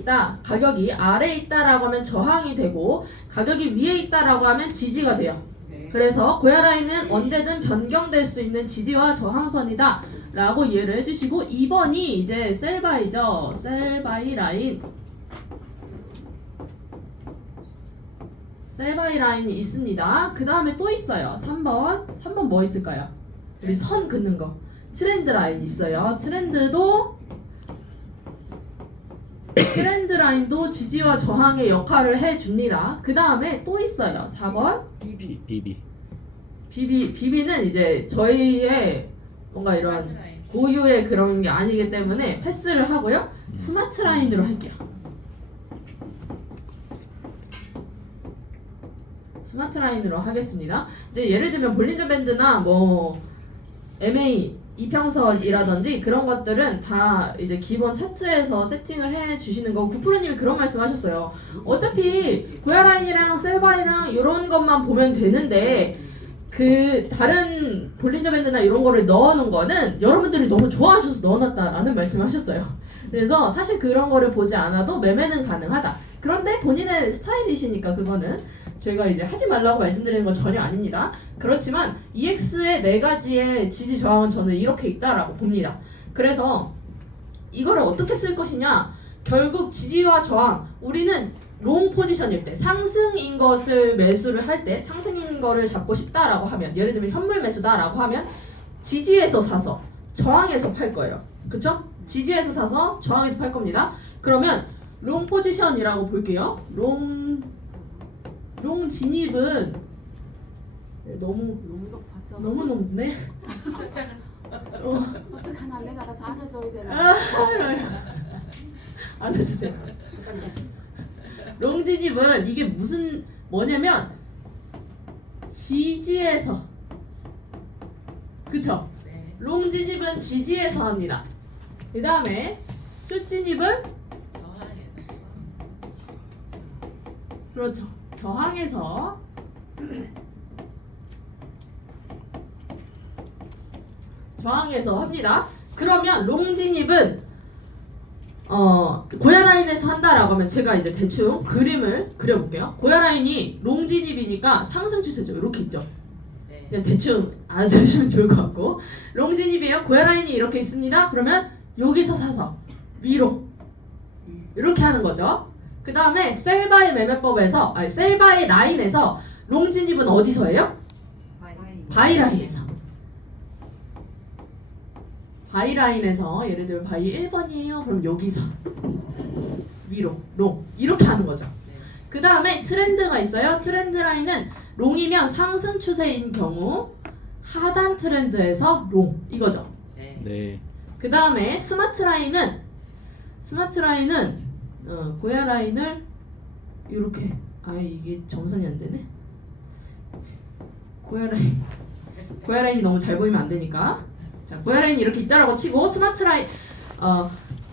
있다, 가격이 아래에 있다라고 하면 저항이 되고 가격이 위에 있다라고 하면 지지가 돼요. 그래서 고야 라인은 언제든 변경될 수 있는 지지와 저항선이다 라고 이해를 해주시고 2번이 이제 셀바이죠. 셀바이 라인. 셀바이 라인이 있습니다. 그 다음에 또 있어요. 3번 뭐 있을까요? 우리 선 긋는 거 트렌드 라인 있어요. 트렌드 라인도 지지와 저항의 역할을 해줍니다. 그 다음에 또 있어요. 4번 BB는 이제 저희의 뭔가 이런 고유의 그런 게 아니기 때문에 패스를 하고요. 스마트 라인으로 할게요. 스마트 라인으로 하겠습니다. 이제 예를 들면 볼린저 밴드나 뭐 MA 이평선이라든지 그런 것들은 다 이제 기본 차트에서 세팅을 해 주시는 거고, 구프로님이 그런 말씀 하셨어요. 어차피 고야 라인이랑 셀바이랑 이런 것만 보면 되는데 그 다른 볼린저 밴드나 이런 거를 넣어놓은 거는 여러분들이 너무 좋아하셔서 넣어놨다라는 말씀을 하셨어요. 그래서 사실 그런 거를 보지 않아도 매매는 가능하다. 그런데 본인의 스타일이시니까 그거는 저희가 이제 하지 말라고 말씀드리는 건 전혀 아닙니다. 그렇지만 EX의 4가지의 지지 저항은 저는 이렇게 있다라고 봅니다. 그래서 이거를 어떻게 쓸 것이냐, 결국 지지와 저항, 우리는 롱 포지션일 때 상승인 것을 매수를 할 때 상승인 거를 잡고 싶다라고 하면, 예를 들면 현물 매수다라고 하면 지지에서 사서 저항에서 팔 거예요. 그쵸? 지지에서 사서 저항에서 팔 겁니다. 그러면 롱 포지션이라고 볼게요. 롱 진입은 너무 높네. 어떡하나, 내가 알아서 안아줘야 되나. 안아주세요. 롱 진입은 이게 뭐냐면 지지에서, 그쵸? 롱 진입은 지지에서 합니다. 그 다음에 숏 진입은 그렇죠, 저항에서 합니다. 그러면 롱 진입은 고야 라인에서 한다라고 하면 제가 이제 대충 그림을 그려볼게요. 고야 라인이 롱 진입이니까 상승 추세죠. 이렇게 있죠. 그냥 대충 알아주시면 좋을 것 같고, 롱 진입이에요. 고야 라인이 이렇게 있습니다. 그러면 여기서 사서 위로 이렇게 하는 거죠. 그 다음에 셀바이 매매법에서, 셀바이 라인에서 롱 진입은 어디서 해요? 바이 라인에서. 바이 라인에서, 예를 들면 바이 1번이에요. 그럼 여기서 위로 롱 이렇게 하는 거죠. 그 다음에 트렌드가 있어요. 트렌드 라인은 롱이면 상승 추세인 경우 하단 트렌드에서 롱 이거죠. 네. 그 다음에 스마트 라인은 고야 라인을 이렇게, 이게 정선이 안 되네. 고야 라인이 너무 잘 보이면 안 되니까. 자, 고야 라인이 이렇게 있다라고 치고, 스마트 라인,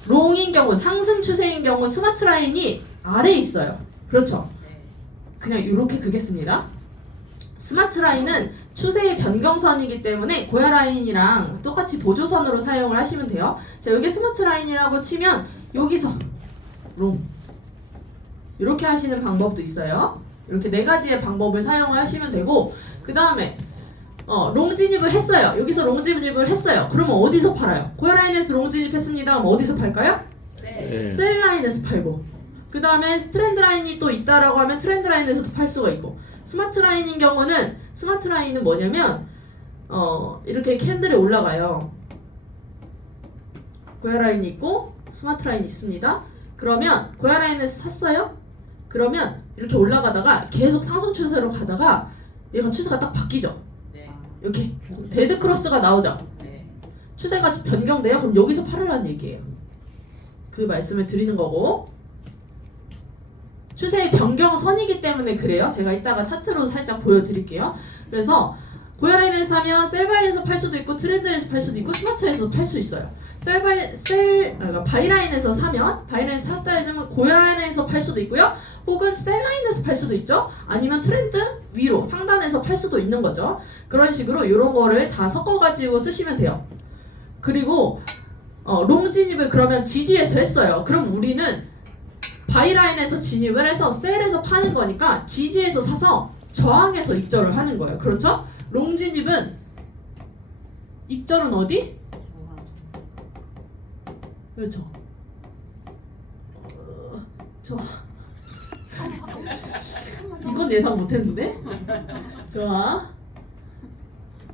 롱인 경우, 상승 추세인 경우 스마트 라인이 아래에 있어요. 그렇죠? 그냥 이렇게 그겠습니다. 스마트 라인은 추세의 변경선이기 때문에 고야 라인이랑 똑같이 보조선으로 사용을 하시면 돼요. 자, 여기 스마트 라인이라고 치면 여기서 롱 이렇게 하시는 방법도 있어요. 이렇게 4가지의 방법을 사용을 하시면 되고, 그 다음에 롱 진입을 했어요. 여기서 롱 진입을 했어요. 그러면 어디서 팔아요? 고야 라인에서 롱 진입했습니다. 그럼 어디서 팔까요? 셀 라인에서 팔고, 그 다음에 트렌드 라인이 또 있다라고 하면 트렌드 라인에서도 팔 수가 있고, 스마트 라인인 경우는, 스마트 라인은 뭐냐면 이렇게 캔들이 올라가요. 고야 라인이 있고 스마트 라인이 있습니다. 그러면 고야 라인에서 샀어요? 그러면 이렇게 올라가다가 계속 상승 추세로 가다가 얘가 추세가 딱 바뀌죠. 이렇게 데드 크로스가 나오죠. 추세가 변경돼요. 그럼 여기서 팔으라는 얘기예요. 그 말씀을 드리는 거고, 추세의 변경선이기 때문에 그래요. 제가 이따가 차트로 살짝 보여드릴게요. 그래서 고야 라인에서 사면 셀바이에서 팔 수도 있고 트렌드에서 팔 수도 있고 스마트에서도 팔 수 있어요. 바이 라인에서 사면, 바이 라인에서 샀다 해주면 고야 라인에서 팔 수도 있고요. 혹은 셀 라인에서 팔 수도 있죠. 아니면 트렌드 위로 상단에서 팔 수도 있는 거죠. 그런 식으로 이런 거를 다 섞어가지고 쓰시면 돼요. 그리고 롱 진입을 그러면 지지에서 했어요. 그럼 우리는 바이라인에서 진입을 해서 셀에서 파는 거니까 지지에서 사서 저항에서 익절을 하는 거예요. 그렇죠? 롱 진입은 익절은 어디? 그렇죠. 이건 예상 못했는데. 좋아.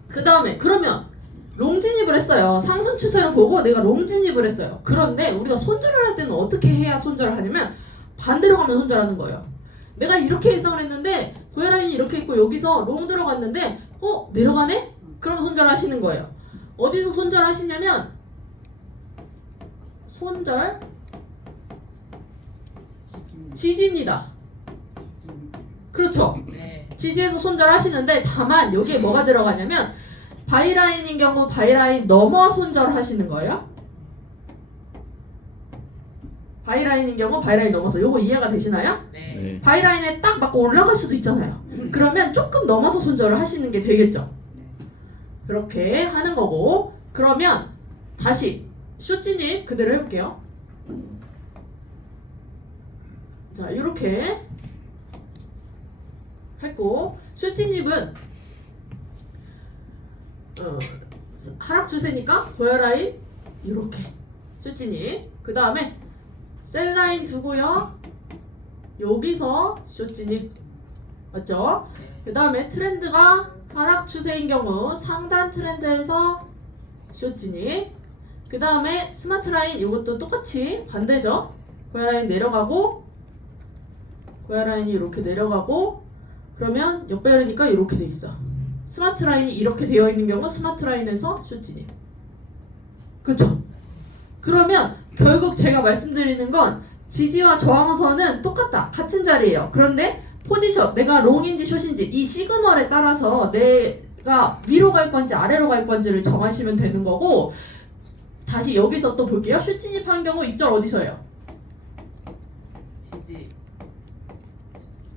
그 다음에 그러면 롱 진입을 했어요. 상승 추세를 보고 내가 롱 진입을 했어요. 그런데 우리가 손절을 할 때는 어떻게 해야 손절을 하냐면 반대로 가면 손절하는 거예요. 내가 이렇게 예상을 했는데 고해라인이 이렇게 있고 여기서 롱 들어갔는데 내려가네? 그럼 손절하시는 거예요. 어디서 손절하시냐면 손절 지지입니다. 그렇죠. 네. 지지에서 손절하시는데 다만 여기에 뭐가 들어가냐면 바이라인인 경우 바이라인 넘어 손절하시는 거예요. 바이라인인 경우 바이라인 넘어서 요거 이해가 되시나요? 네. 네. 바이라인에 딱 맞고 올라갈 수도 있잖아요. 그러면 조금 넘어서 손절을 하시는 게 되겠죠. 그렇게 하는 거고 그러면 다시 숏진입 그대로 해볼게요. 자 이렇게 했고 숏진입은 하락 추세니까 고여라인 이렇게 숏진입 그 다음에 셀라인 두고요 여기서 숏진입 맞죠? 그 다음에 트렌드가 하락 추세인 경우 상단 트렌드에서 숏진입 그 다음에 스마트 라인 이것도 똑같이 반대죠. 고여라인 내려가고 고여라인이 이렇게 내려가고 그러면 역배열이니까 이렇게 돼 있어. 스마트 라인이 이렇게 되어 있는 경우 스마트 라인에서 숏진입. 그렇죠? 그러면 결국 제가 말씀드리는 건 지지와 저항선은 똑같다. 같은 자리예요. 그런데 포지션, 내가 롱인지 숏인지 이 시그널에 따라서 내가 위로 갈 건지 아래로 갈 건지를 정하시면 되는 거고 다시 여기서 또 볼게요. 숏 진입한 경우 입절 어디서요? 지지.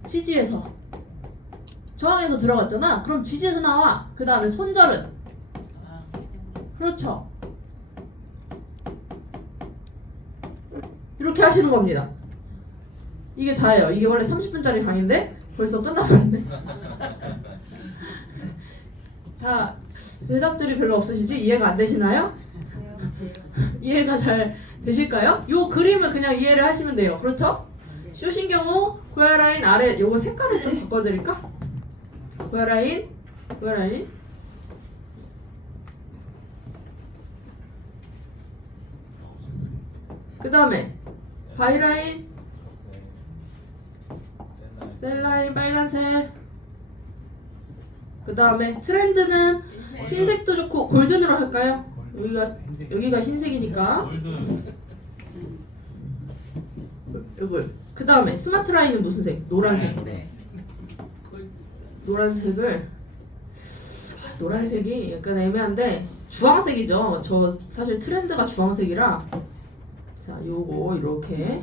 지지에서. 저항에서 들어갔잖아. 그럼 지지에서 나와. 그 다음에 손절은? 아, 그렇죠. 이렇게 하시는 겁니다. 이게 다예요. 이게 원래 30분짜리 강의인데 벌써 끝나버렸네. 다 대답들이 별로 없으시지? 이해가 안 되시나요? 이해가 잘 되실까요? 요 그림을 그냥 이해를 하시면 돼요. 그렇죠? 숏인 경우 고여라인 아래 요거 색깔을 좀 바꿔드릴까? 고여라인 고여라인 그 다음에 바이라인 셀라인 빨간색 그 다음에 트렌드는 흰색도 좋고 골든으로 할까요? 여기가 흰색이니까 이걸 그 다음에 스마트 라인은 무슨 색? 노란색. 네. 노란색을 노란색이 약간 애매한데 주황색이죠. 저 사실 트렌드가 주황색이라 자 요거 이렇게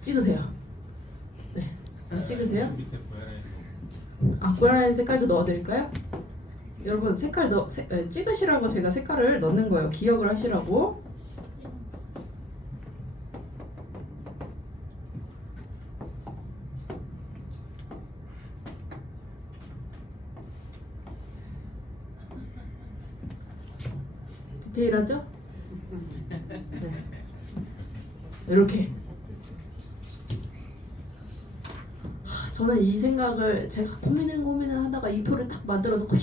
찍으세요. 네, 자, 찍으세요. 아 고라인 색깔도 넣어드릴까요? 여러분 색깔 찍으시라고 제가 색깔을 넣는 거예요. 기억을 하시라고. 디테일하죠? 네. 이렇게. 저는 이 생각을 제가 고민을 하다가 이 표를 딱 만들어 놓고 야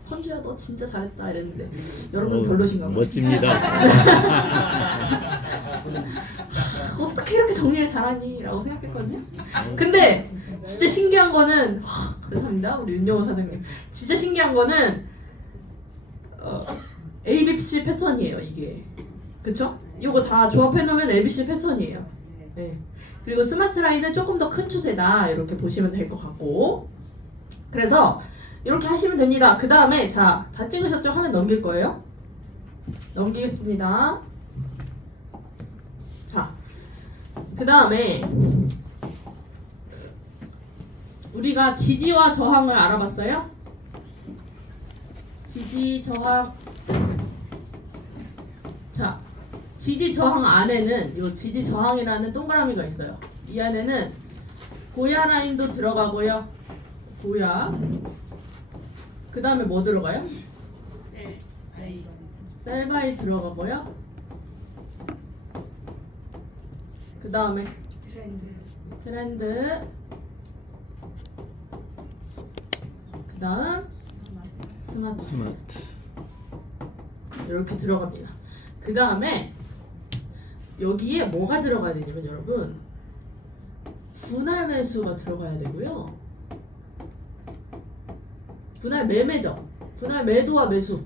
선주야 너 진짜 잘했다 이랬는데 여러분 별로신가 봐요. 멋집니다. 어떻게 이렇게 정리를 잘하니? 라고 생각했거든요. 근데 진짜 신기한 거는 감사합니다 우리 윤영호 사장님. 진짜 신기한 거는 ABC 패턴이에요 이게. 그쵸? 이거 다 조합해놓으면 ABC 패턴이에요. 네. 그리고 스마트 라인은 조금 더 큰 추세다 이렇게 보시면 될 것 같고 그래서 이렇게 하시면 됩니다. 그 다음에 자 다 찍으셨죠? 화면 넘길 거예요. 넘기겠습니다. 자 그 다음에 우리가 지지와 저항을 알아봤어요. 지지 저항 자 지지 저항 안에는 요 지지 저항이라는 동그라미가 있어요. 이 안에는 고야 라인도 들어가고요. 고야. 그 다음에 뭐 들어가요? 셀바이 들어가고요. 그 다음에 트렌드. 그 다음 스마트. 이렇게 들어갑니다. 그 다음에 여기에 뭐가 들어가야 되냐면 여러분 분할 매수가 들어가야 되고요. 분할 매매죠. 분할 매도와 매수.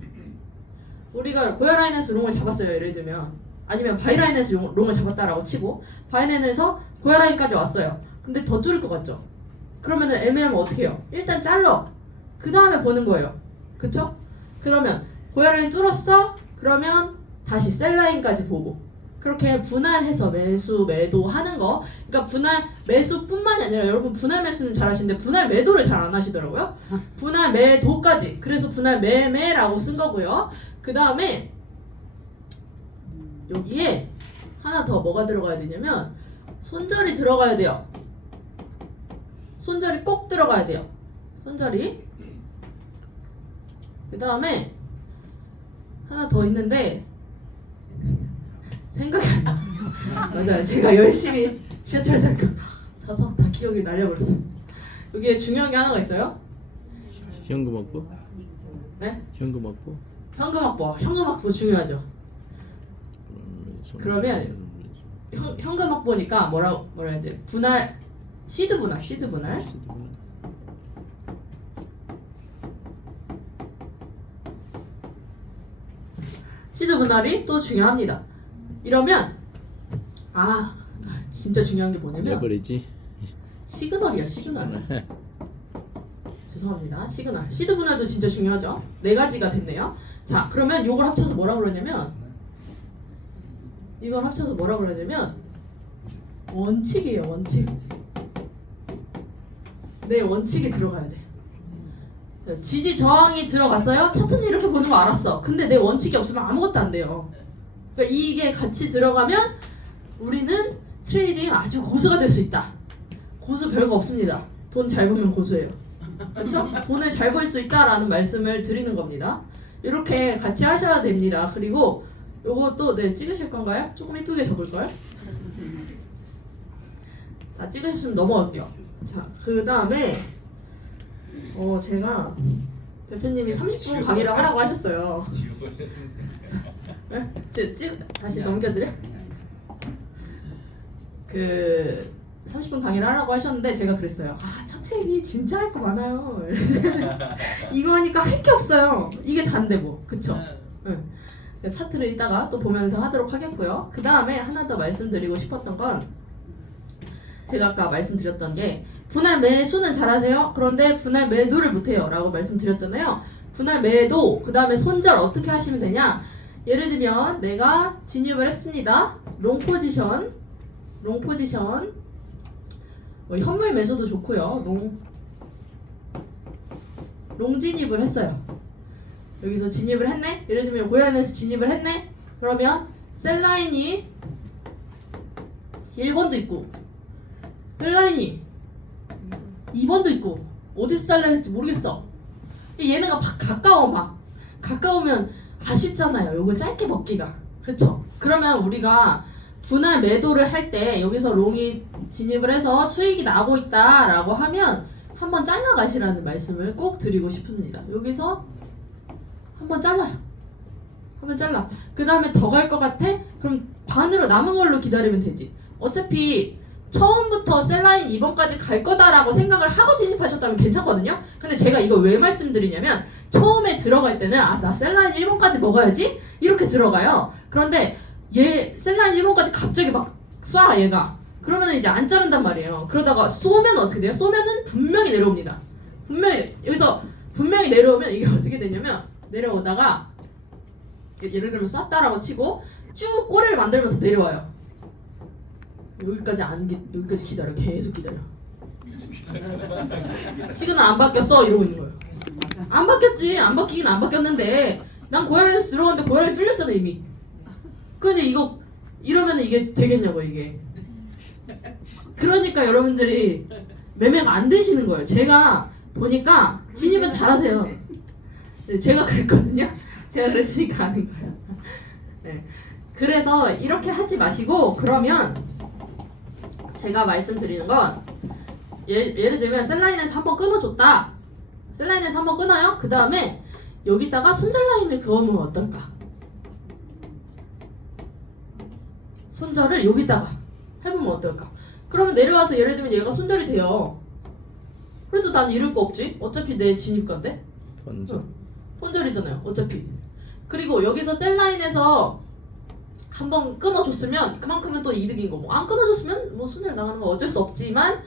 우리가 고야 라인에서 롱을 잡았어요. 예를 들면 아니면 바이 라인에서 롱을 잡았다라고 치고 바이 라인에서 고야 라인까지 왔어요. 근데 더 줄일 것 같죠? 그러면은 애매하면 어떻게 해요? 일단 잘라. 그 다음에 보는 거예요. 그쵸? 그러면 고야 라인 뚫었어? 그러면 다시 셀 라인까지 보고 그렇게 분할해서 매수 매도 하는 거. 그러니까 분할 매수뿐만이 아니라 여러분 분할 매수는 잘 하시는데 분할 매도를 잘 안 하시더라고요. 분할 매도까지. 그래서 분할 매매라고 쓴 거고요. 그 다음에 여기에 하나 더 뭐가 들어가야 되냐면 손절이 들어가야 돼요. 손절이 꼭 들어가야 돼요. 손절이. 그 다음에 하나 더 있는데 생각이 안 나. 맞아요. 제가 열심히 지하철 살까 자서 다 기억이 날려버렸어요. 여기에 중요한 게 하나가 있어요. 현금 확보? 네? 현금 확보? 현금 확보. 현금 확보 중요하죠. 그러면 현금 확보니까 뭐라 해야 돼? 분할 시드 분할. 시드 분할이 또 중요합니다. 이러면 진짜 중요한 게 뭐냐면 레버리지? 시그널이야. 죄송합니다. 시그널. 시드 분할도 진짜 중요하죠. 네 가지가 됐네요. 자, 그러면 이걸 합쳐서 뭐라고 그러냐면 이걸 합쳐서 뭐라고 그러냐면 원칙이에요. 원칙. 네, 원칙이 들어가야 돼. 자, 지지 저항이 들어갔어요. 차트는 이렇게 보는 거 알았어. 근데 내 원칙이 없으면 아무것도 안 돼요. 그러니까 이게 같이 들어가면 우리는 트레이딩 아주 고수가 될 수 있다. 고수 별거 없습니다. 돈 잘 벌면 고수예요. 그렇죠? 돈을 잘 벌 수 있다라는 말씀을 드리는 겁니다. 이렇게 같이 하셔야 됩니다. 그리고 요것도 네 찍으실 건가요? 조금 이쁘게 적을까요? 다 찍으시면 넘어갈게요. 자, 그 다음에 제가 대표님이 30분 강의를 하라고 하셨어요. 네? 다시 넘겨드려? 그 30분 강의를 하라고 하셨는데 제가 그랬어요. 첫 책이 진짜 할 거 많아요. 이거 하니까 할 게 없어요. 이게 단데 뭐, 그쵸? 응. 차트를 이따가 또 보면서 하도록 하겠고요. 그 다음에 하나 더 말씀드리고 싶었던 건 제가 아까 말씀드렸던 게 분할 매수는 잘하세요. 그런데 분할 매도를 못해요 라고 말씀드렸잖아요. 분할 매도, 그 다음에 손절 어떻게 하시면 되냐. 예를 들면 내가 진입을 했습니다. 롱 포지션 현물 매수도 좋고요. 롱 진입을 했어요. 여기서 진입을 했네. 예를 들면 고야라인에서 진입을 했네. 그러면 셀라인이 1번도 있고 셀라인이 2번도 있고 어디서 잘라야 할지 모르겠어. 얘네가 가까우면 아쉽잖아요. 요거 짧게 먹기가. 그쵸? 그러면 우리가 분할 매도를 할 때 여기서 롱이 진입을 해서 수익이 나고 있다라고 하면 한번 잘라 가시라는 말씀을 꼭 드리고 싶습니다. 여기서 한번 잘라요. 한번 잘라. 그 다음에 더 갈 것 같아? 그럼 반으로 남은 걸로 기다리면 되지. 어차피 처음부터 셀라인 2번까지 갈 거다라고 생각을 하고 진입하셨다면 괜찮거든요. 근데 제가 이거 왜 말씀드리냐면 처음에 들어갈 때는 나 셀라인 1번까지 먹어야지 이렇게 들어가요. 그런데 얘 셀라인 1번까지 갑자기 막 쏴 얘가. 그러면 이제 안 자른단 말이에요. 그러다가 쏘면 어떻게 돼요? 쏘면은 분명히 내려옵니다. 분명히 내려오면 이게 어떻게 되냐면 내려오다가 예를 들면 쐈다라고 치고 쭉 꼬리를 만들면서 내려와요. 여기까지 기다려. 계속 기다려. 시그널 안 바뀌었어 이러고 있는 거예요. 안 바뀌었지. 안 바뀌긴 안 바뀌었는데 난 고양이에서 들어갔는데 고양이 뚫렸잖아 이미. 근데 이거 이러면 이게 되겠냐고 이게. 그러니까 여러분들이 매매가 안 되시는 거예요. 제가 보니까 진입은 잘하세요. 네, 제가 그랬거든요. 제가 그랬으니까 아는 거예요. 네. 그래서 이렇게 하지 마시고 그러면 제가 말씀드리는 건 예를 들면 셀라인에서 한번 끊어줬다. 셀라인에서 한번 끊어요. 그 다음에 여기다가 손절 라인을 그어놓으면 어떨까? 손절을 여기다가 해보면 어떨까? 그러면 내려와서 예를 들면 얘가 손절이 돼요. 그래도 난 잃을 거 없지? 어차피 내 진입가인데? 번져. 손절이잖아요. 어차피. 그리고 여기서 셀라인에서 한번 끊어줬으면 그만큼은 또 이득인 거고 안 끊어줬으면 뭐 손절 나가는 거 어쩔 수 없지만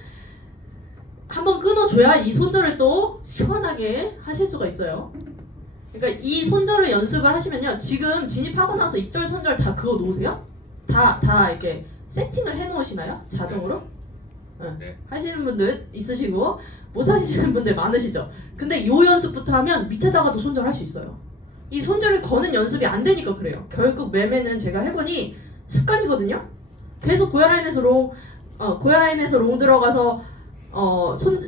한번 끊어줘야 이 손절을 또 시원하게 하실 수가 있어요. 그러니까 이 손절을 연습을 하시면요. 지금 진입하고 나서 입절 손절 다 그어 놓으세요? 다 이렇게 세팅을 해 놓으시나요? 자동으로? 응. 네. 하시는 분들 있으시고 못 하시는 분들 많으시죠? 근데 요 연습부터 하면 밑에다가도 손절할 수 있어요. 이 손절을 거는 연습이 안 되니까 그래요. 결국 매매는 제가 해보니 습관이거든요. 계속 고야라인에서 롱 들어가서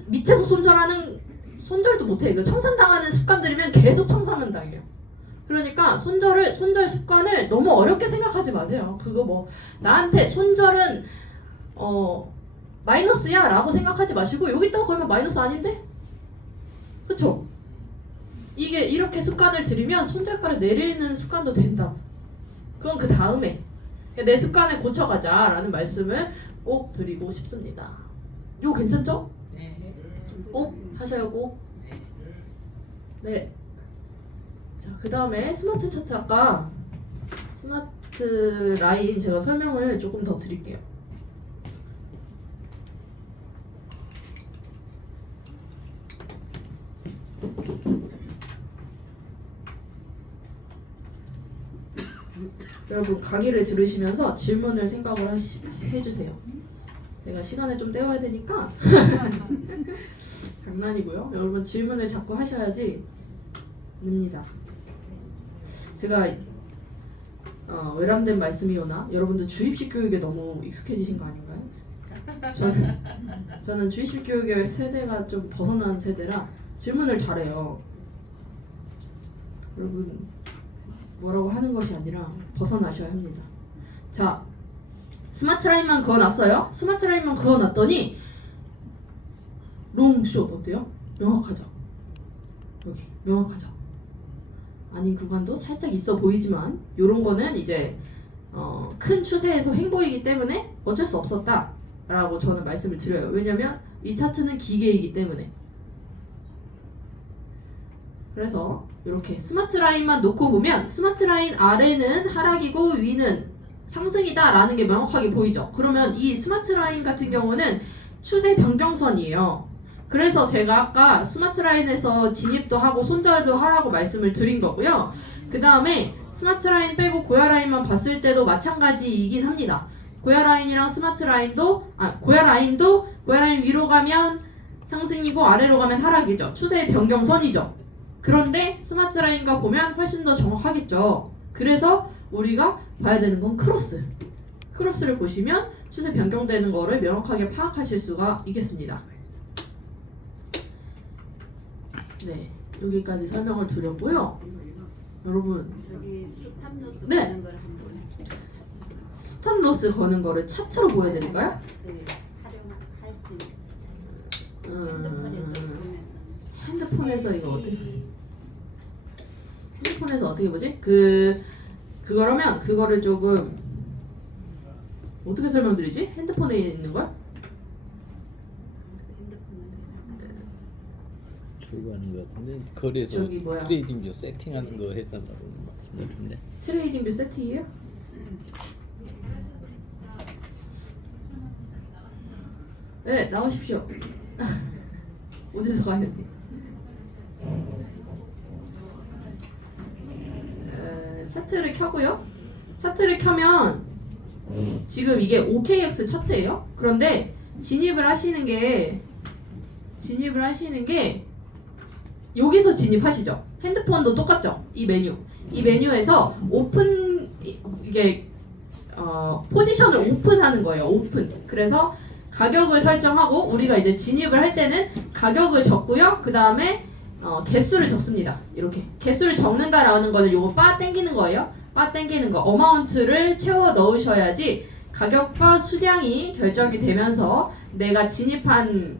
밑에서 손절하는 손절도 못해. 이거 청산당하는 습관들이면 계속 청산만 당해요. 그러니까 손절 습관을 너무 어렵게 생각하지 마세요. 그거 뭐 나한테 손절은 마이너스야 라고 생각하지 마시고 여기다가 걸면 마이너스 아닌데? 그쵸? 이게 이렇게 습관을 들이면 손절가를 내리는 습관도 된다. 그건 그 다음에 내 습관을 고쳐가자 라는 말씀을 꼭 드리고 싶습니다. 이거 괜찮죠? 네. 꼭 하셔요. 꼭. 네. 자, 그 다음에 스마트 차트 아까 스마트 라인 제가 설명을 조금 더 드릴게요. 여러분 강의를 들으시면서 질문을 생각을 해주세요. 제가 시간을 좀 때워야 되니까 장난이고요. 여러분 질문을 자꾸 하셔야지 됩니다. 제가 외람된 말씀이 오나 여러분들 주입식 교육에 너무 익숙해지신 거 아닌가요? 저는 주입식 교육의 세대가 좀 벗어난 세대라 질문을 잘해요. 여러분 뭐라고 하는 것이 아니라 벗어나셔야 합니다. 자, 스마트 라인만 그어놨어요. 스마트 라인만 그어놨더니 롱숏 어때요? 명확하죠? 여기 명확하죠? 아닌 구간도 살짝 있어 보이지만 요런 거는 이제 큰 추세에서 횡보이기 때문에 어쩔 수 없었다 라고 저는 말씀을 드려요. 왜냐면 이 차트는 기계이기 때문에. 그래서 이렇게 스마트 라인만 놓고 보면 스마트 라인 아래는 하락이고 위는 상승이다 라는 게 명확하게 보이죠. 그러면 이 스마트 라인 같은 경우는 추세 변경선이에요. 그래서 제가 아까 스마트 라인에서 진입도 하고 손절도 하라고 말씀을 드린 거고요. 그 다음에 스마트 라인 빼고 고야 라인만 봤을 때도 마찬가지이긴 합니다. 고야 라인이랑 스마트 라인도 고야 라인 위로 가면 상승이고 아래로 가면 하락이죠. 추세 변경선이죠. 그런데 스마트 라인과 보면 훨씬 더 정확하겠죠. 그래서 우리가 봐야 되는 건 크로스를 보시면 추세 변경되는 거를 명확하게 파악하실 수가 있겠습니다. 네, 여기까지 설명을 드렸고요. 여러분, 저기 스탑로스 네. 거는 걸 한번 스탑로스 거는 거를 차트로 보여드릴까요? 네, 활용할 수 있는 핸드폰에서 이거 핸드폰에서 어떻게 보지? 그거라면 그거를 조금 어떻게 설명드리지? 핸드폰에 있는 걸? 저거 하는 거 같은데 거리에서 저기 뭐야? 트레이딩 뷰 세팅하는 거 해달라고 말씀 같은데. 트레이딩 뷰 세팅이에요? 네, 나오십시오. 어디서 가야 돼? 차트를 켜고요. 차트를 켜면 지금 이게 OKX 차트예요. 그런데 진입을 하시는 게 여기서 진입하시죠. 핸드폰도 똑같죠. 이 메뉴에서 오픈 이게 포지션을 오픈하는 거예요. 오픈. 그래서 가격을 설정하고 우리가 이제 진입을 할 때는 가격을 적고요. 그 다음에 개수를 적습니다. 이렇게 개수를 적는다라는 거는 요거 바 땡기는 거예요. 바 땡기는 거. 어마운트를 채워 넣으셔야지 가격과 수량이 결정이 되면서 내가 진입한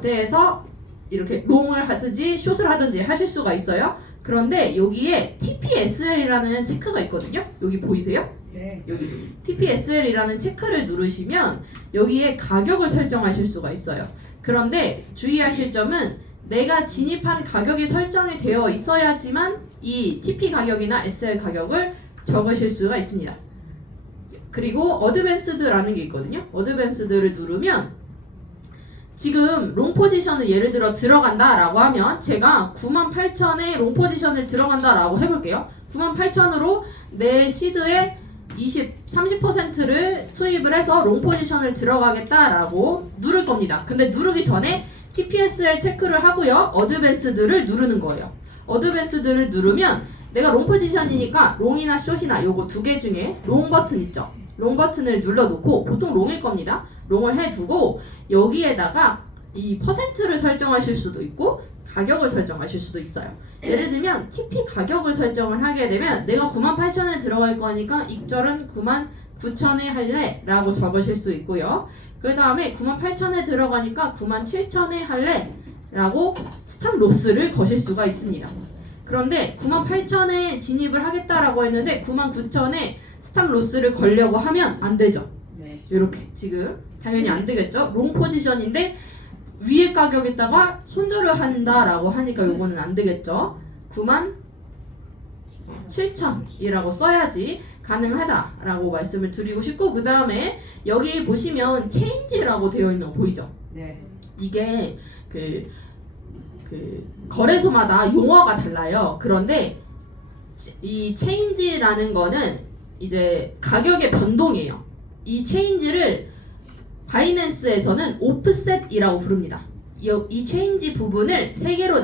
데에서 이렇게 롱을 하든지 숏을 하든지 하실 수가 있어요. 그런데 여기에 TPSL이라는 체크가 있거든요. 여기 보이세요? 네. 여기 TPSL이라는 체크를 누르시면 여기에 가격을 설정하실 수가 있어요. 그런데 주의하실 점은 내가 진입한 가격이 설정이 되어 있어야지만 이 TP 가격이나 SL 가격을 적으실 수가 있습니다. 그리고 어드밴스드라는 게 있거든요. 어드밴스드를 누르면 지금 롱 포지션을 예를 들어 들어간다라고 하면 제가 98,000에 롱 포지션을 들어간다라고 해볼게요. 98,000으로 내 시드의 30%를 투입을 해서 롱 포지션을 들어가겠다라고 누를 겁니다. 근데 누르기 전에 TPSL 체크를 하고요. 어드밴스드를 누르는 거예요. 어드밴스드를 누르면 내가 롱 포지션이니까 롱이나 숏이나 요거 두 개 중에 롱 버튼 있죠. 롱 버튼을 눌러놓고 보통 롱일 겁니다. 롱을 해두고 여기에다가 이 퍼센트를 설정하실 수도 있고 가격을 설정하실 수도 있어요. 예를 들면 TP 가격을 설정을 하게 되면 내가 98,000에 들어갈 거니까 익절은 99,000에 할래 라고 적으실 수 있고요. 그 다음에 98,000에 들어가니까 97,000에 할래 라고 스탑 로스를 거실 수가 있습니다. 그런데 98,000에 진입을 하겠다라고 했는데 99,000에 스탑 로스를 걸려고 하면 안 되죠. 네. 이렇게 지금 당연히 안 되겠죠. 롱 포지션인데 위에 가격에다가 손절을 한다라고 하니까 요거는 안 되겠죠. 97,000이라고 써야지 가능하다라고 말씀을 드리고 싶고 그 다음에 여기 보시면 체인지라고 되어 있는 거 보이죠? 네. 이게 그 거래소마다 용어가 달라요. 그런데 이 체인지라는 거는 이제 가격의 변동이에요. 이 체인지를 바이낸스에서는 오프셋이라고 부릅니다. 이 체인지 부분을 세 개로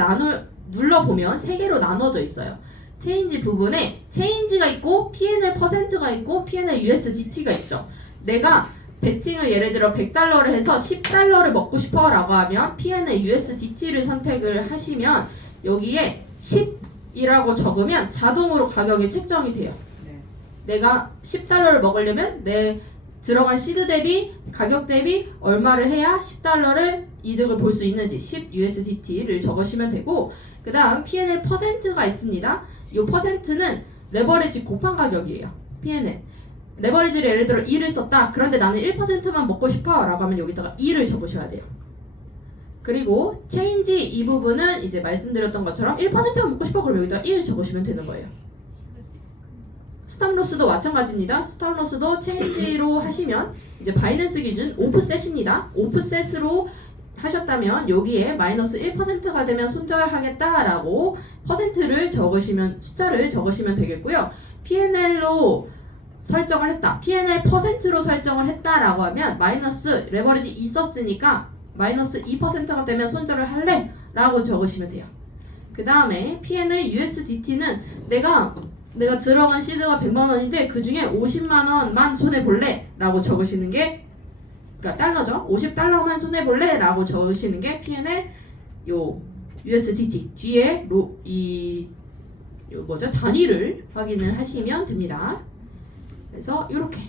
눌러보면 세 개로 나눠져 있어요. 체인지 부분에 체인지가 있고 P&L 퍼센트가 있고 P&L USDT가 있죠. 내가 베팅을 예를 들어 100달러를 해서 10달러를 먹고 싶어 라고 하면 P&L USDT를 선택을 하시면 여기에 10이라고 적으면 자동으로 가격이 책정이 돼요. 네. 내가 10달러를 먹으려면 내 들어간 시드 대비 가격 대비 얼마를 해야 10달러를 이득을 볼 수 있는지 10 USDT를 적으시면 되고 그 다음 P&L 퍼센트가 있습니다. 이 퍼센트는 레버리지 곱한 가격이에요. P&L 레버리지를 예를 들어 2를 썼다. 그런데 나는 1%만 먹고 싶어 라고 하면 여기다가 2를 적으셔야 돼요. 그리고 체인지 이 부분은 이제 말씀드렸던 것처럼 1%만 먹고 싶어 그러면 여기다가 1 적으시면 되는 거예요. 스탑로스도 마찬가지입니다. 스탑로스도 체인지로 하시면 이제 바이낸스 기준 오프셋입니다. 오프셋으로 하셨다면 여기에 마이너스 1%가 되면 손절하겠다라고 퍼센트를 적으시면 숫자를 적으시면 되겠고요. P&L로 설정을 했다. P&L 퍼센트로 설정을 했다라고 하면 마이너스 레버리지 있었으니까 마이너스 2%가 되면 손절을 할래? 라고 적으시면 돼요. 그 다음에 P&L USDT는 내가 들어간 시드가 100만 원인데 그 중에 50만 원만 손해볼래? 라고 적으시는 게 그러니까 달러죠. 50달러만 손해볼래? 라고 적으시는 게 P&L 요 USDT 뒤에 단위를 확인을 하시면 됩니다. 그래서 이렇게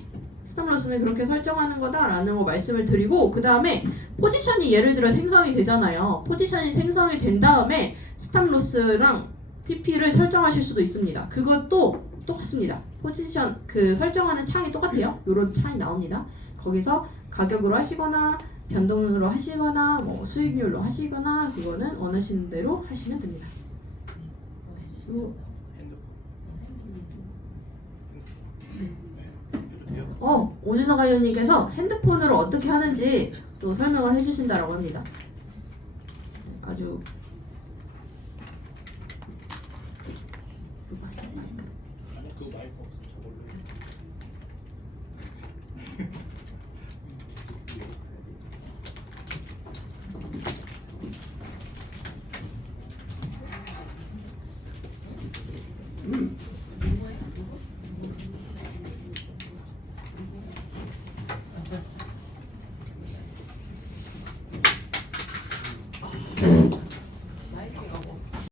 스탑로스는 그렇게 설정하는 거다라는 거 말씀을 드리고 그 다음에 포지션이 예를 들어 생성이 되잖아요. 포지션이 생성이 된 다음에 스탑로스랑 TP를 설정하실 수도 있습니다. 그것도 똑같습니다. 포지션 설정하는 창이 똑같아요. 이런 창이 나옵니다. 거기서 가격으로 하시거나 변동으로 하시거나 뭐 수익률로 하시거나 그거는 원하시는 대로 하시면 됩니다. 오주석 의원님께서 핸드폰으로 어떻게 하는지 또 설명을 해주신다라고 합니다. 아주 그거 마이크 없어 저걸로 할게요.